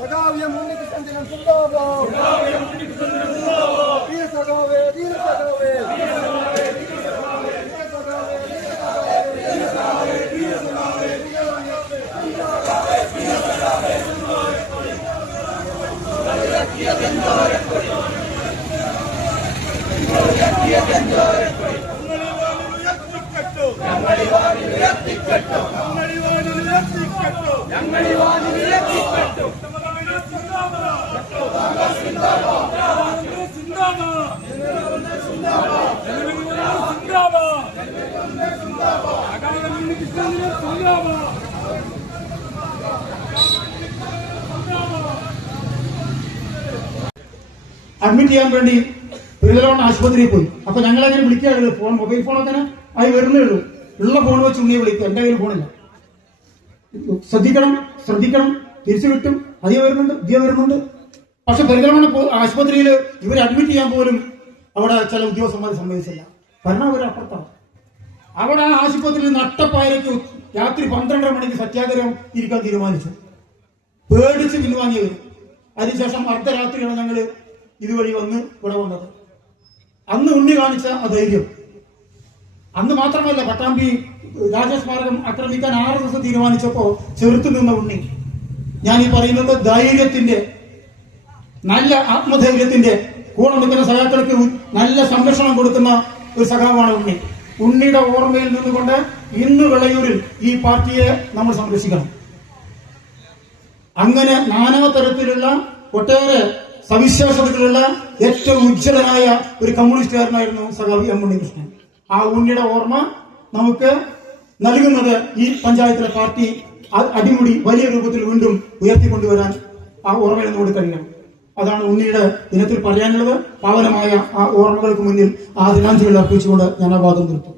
സഖാവ്യം ഉണ്ണികൃഷ്ണൻ സിന്ദാബാദ്. വീര സഖാവേ, വീര സഖാവേ, അഡ്മിറ്റ് ചെയ്യാൻ വേണ്ടി പെരിന്തൽമണ്ണ ആശുപത്രിയിൽ പോയി. അപ്പൊ ഞങ്ങളങ്ങനെ വിളിക്കാറുള്ളൂ. ഫോൺ മൊബൈൽ ഫോണൊക്കെ ആയി വരുന്നേ ഉള്ളൂ. ഉള്ള ഫോൺ വെച്ച് ഉണ്ണിയെ വിളിക്കും. എന്റെ കയ്യിൽ ഫോണില്ല. ശ്രദ്ധിക്കണം, തിരിച്ചു കിട്ടും. അതിയെ വരുന്നുണ്ട്. പക്ഷെ പെരിന്തൽമണ്ണ ആശുപത്രിയിൽ ഇവരെ അഡ്മിറ്റ് ചെയ്യാൻ പോലും അവിടെ ചില ഉദ്യോഗസ്ഥന്മാർ സമ്മതിച്ചില്ല. ഭരണപരം അപ്പുറത്താണ്. അവിടെ ആ ആശുപത്രിയിൽ നട്ടപ്പായയ്ക്ക് രാത്രി 12:30 മണിക്ക് സത്യാഗ്രഹം ഇരിക്കാൻ തീരുമാനിച്ചു. പേടിച്ച് പിൻവാങ്ങിയത്. അതിനുശേഷം അർദ്ധരാത്രിയാണ് ഞങ്ങൾ ഇതുവഴി ഇവിടെ വന്നത്. അന്ന് ഉണ്ണി കാണിച്ച ആ ധൈര്യം. അന്ന് മാത്രമല്ല, പട്ടാമ്പി രാജസ്മാരകം ആക്രമിക്കാൻ 6 ദിവസം തീരുമാനിച്ചപ്പോ ചെറുത്തു നിന്ന ഉണ്ണി. ഞാൻ ഈ പറയുന്നത് ധൈര്യത്തിന്റെ, നല്ല ആത്മധൈര്യത്തിന്റെ, കൂടെ നിൽക്കുന്ന സഖാക്കൾക്ക് നല്ല സംരക്ഷണം കൊടുക്കുന്ന ഒരു സഖാവാണ് ഉണ്ണി. ഉണ്ണിയുടെ ഓർമ്മയിൽ നിന്നുകൊണ്ട് ഇന്ന് വിളയൂരിൽ ഈ പാർട്ടിയെ നമ്മൾ സംരക്ഷിക്കണം. അങ്ങനെ നാനാതരത്തിലുള്ള ഒട്ടേറെ സവിശേഷതകളുള്ള ഏറ്റവും ഉജ്ജ്വലനായ ഒരു കമ്മ്യൂണിസ്റ്റുകാരനായിരുന്നു സഖാവ് എം ഉണ്ണികൃഷ്ണൻ. ആ ഉണ്ണിയുടെ ഓർമ്മ നമുക്ക് നൽകുന്നത് ഈ പഞ്ചായത്തിലെ പാർട്ടി അടിമുടി വലിയ രൂപത്തിൽ വീണ്ടും ഉയർത്തിക്കൊണ്ടുവരാൻ ആ ഓർമ്മയിൽ നിന്നുകൊണ്ട് കഴിയണം. അതാണ് ഉണ്ണിയുടെ ദിനത്തിൽ പറയാനുള്ളത്. പാവനമായ ആ ഓർമ്മകൾക്ക് മുന്നിൽ ആ ദിനാഞ്ജലി അർപ്പിച്ചുകൊണ്ട് ഞാൻ ആ വാദം നിർത്തും.